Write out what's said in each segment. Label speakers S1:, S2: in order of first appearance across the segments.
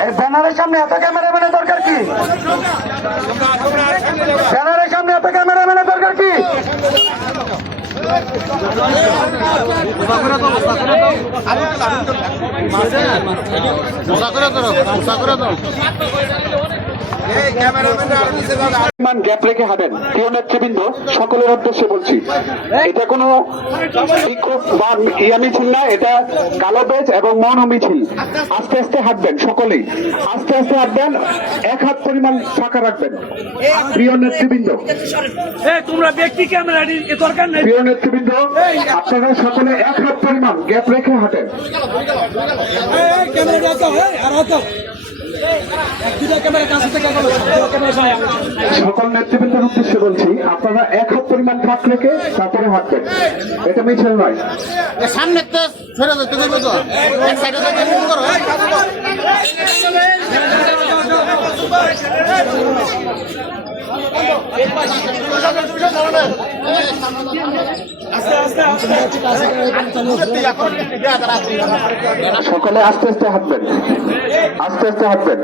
S1: এই ব্যানারের সামনে এত ক্যামেরাম্যানের দরকার কি? ব্যানারের সামনে এত ক্যামেরাম্যানের দরকার কি?
S2: পরিমাণ গ্যাপ রেখে হাঁটেন প্রিয় নেতৃবৃন্দ সকলের উদ্দেশ্যে বলছি। এটা কোনো বিক্ষোভ বা ইয়া মিছিল না এটা কালো বেজ এবং মন মিছিল। আস্তে আস্তে হাঁটবেন সকলেই। আস্তে আস্তে হাঁটবেন এক হাত পরিমাণ ফাঁকা রাখবেন। প্রিয় নেতৃবৃন্দ
S3: তোমরা ব্যক্তি ক্যামেরা দরকার নেই।
S2: প্রিয় নেতৃবৃন্দ আপনারা সকলে এক হাত পরিমাণ গ্যাপ রেখে হাঁটেন।
S3: ক্যামেরা আর হতো
S2: সকল নেতৃবৃন্দের উদ্দেশ্যে বলছি আপনারা এক হাত পরিমাণ ফাঁক রেখে তারপরে হাঁটবেন। এটা মিছিল নয়।
S4: সামনে তো ছেড়ে যেতে দেবে তো এক সাইডে থেকে মুভ করো।
S2: সকলে আস্তে আস্তে হাঁটবেন। আস্তে আস্তে হাঁটবেন।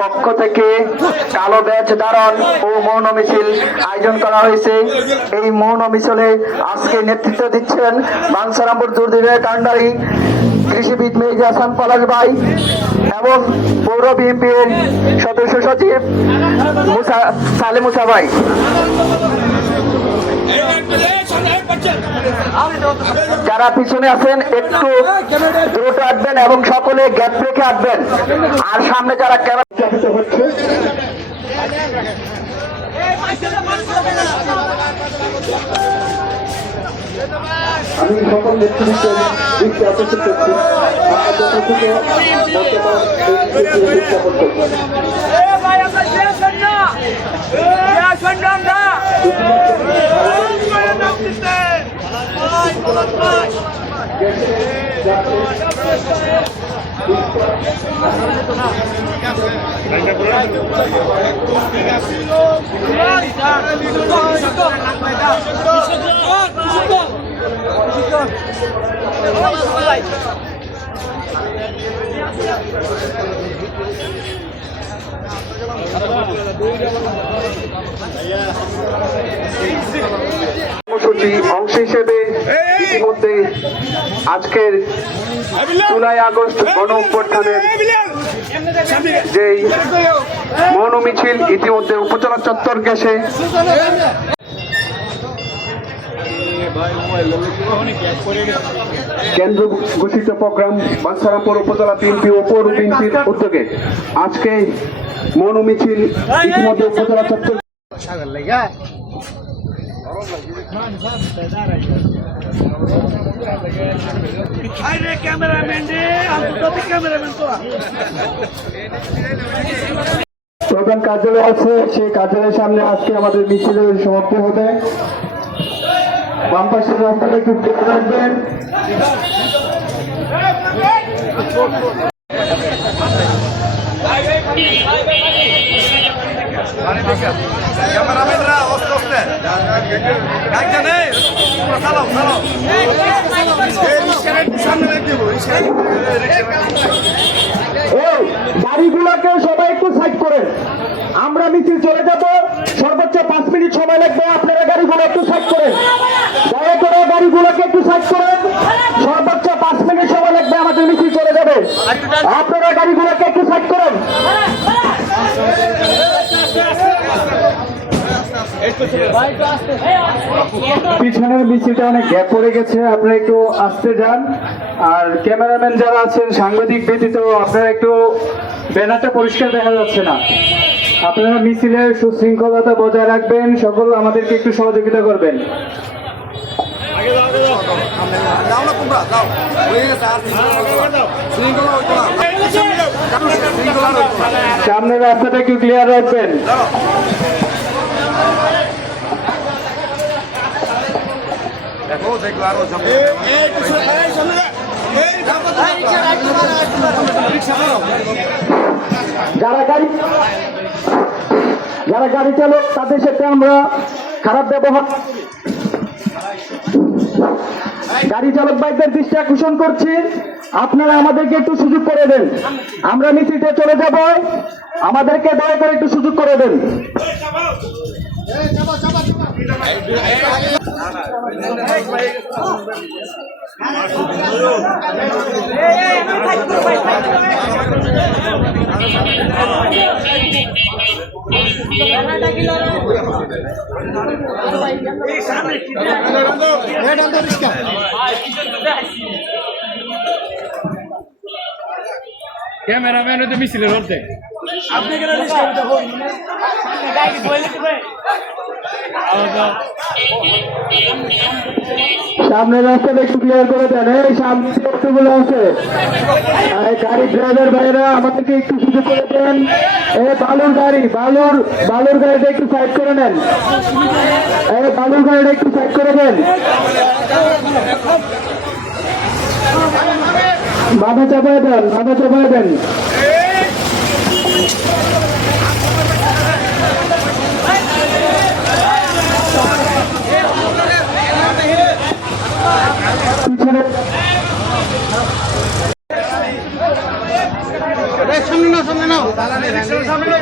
S1: পক্ষ থেকে কালো ব্যাচ ধারণ ও মৌন মিছিল আয়োজন করা হয়েছে। এই মৌন মিছিলে আজকে নেতৃত্ব দিচ্ছেন বাংসারামপুর দুর্দিনের কান্ডারি কৃষিবিদ মেজা হাসান পলাশ ভাই এবং পৌর বিএনপির সদস্য সচিব মুসা সালে মুসা ভাই। যারা পিছনে আছেন, একটু দ্রুত আসবেন এবং সকলে গ্যাপ রেখে আসবেন আর সামনে যারা ক্যামেরা
S2: আমি সকল নেতৃত্বের থেকে বর্তমান এই মিছিলটি উদযাপন করছি কর্মসূচি অংশ হিসেবে ইতিমধ্যে আজকের জুলাই আগস্ট গণ অভ্যুত্থানের যেই মৌন মিছিল ইতিমধ্যে উপজেলা চত্বর গেছে কেন্দ্র ঘোষিত প্রোগ্রাম বাঞ্ছারামপুর উপজেলা বিএনপি ও পৌর বিএনপির উদ্যোগে আজকে মৌন মিছিল ইতিমধ্যে উপজেলা চত্বর প্রধান কার্যালয় আছে, সেই কার্যালয়ের সামনে আজকে আমাদের মিছিলের সমাপ্তি হবে বাম পাশের রাস্তাটা একটু গাড়িগুলোকে সবাই একটু সাইড করেন। আমরা মিছিল চলে যাব। সর্বোচ্চ পাঁচ মিনিট সময় লাগবে আপনারা গাড়িগুলো একটু সাইড করেন। দয়া করে গাড়িগুলোকে একটু সাইড করেন। সর্বোচ্চ পাঁচ মিনিট সময় লাগবে আমাদের মিছিল চলে যাবে। আপনারা গাড়িগুলোকে পিছনের মিছিলটা অনেক গ্যাপ পড়ে গেছে, আপনারা একটু আসতে যান। আর ক্যামেরাম্যান যারা আছেন, সাংবাদিক ব্যতীত, আপনারা একটু ব্যানারটা পরিষ্কার দেখা যাচ্ছে না। আপনারা মিছিলের সুশৃঙ্খলতা বজায় রাখবেন, সকল আমাদেরকে একটু সহযোগিতা করবেন। সামনের রাস্তাটা একটু ক্লিয়ার রাখবেন।
S5: আরও
S2: যারা গাড়ি যারা গাড়ি চালক তাদের সাথে আমরা খারাপ ব্যবহার
S6: গাড়ি চালক ভাইদের দৃষ্টি আকর্ষণ করছি। আপনারা আমাদেরকে একটু সুযোগ করে দেন। আমরা মিছিলটা চলে যাব। আমাদেরকে দয়া করে একটু সুযোগ করে দেন।
S7: ক্যামেরাম্যান হইতে মিছিলের অর্ধেক
S6: সামনের রাস্তাটা একটু ক্লিয়ার করে দেন। এই সামনে অটোগুলো আছে এই গাড়ি ড্রাইভার ভাইরা আমাদেরকে একটু সুযোগ করে দেন। এই বালুর গাড়ি বালুর বালুর গাড়িটা একটু সাইড করে নেন। এই বালুর গাড়িটা একটু সাইড করে দেন। মাথা চাপায় দেন মাথা চাপায় দেন।
S4: নাও সামনে নাও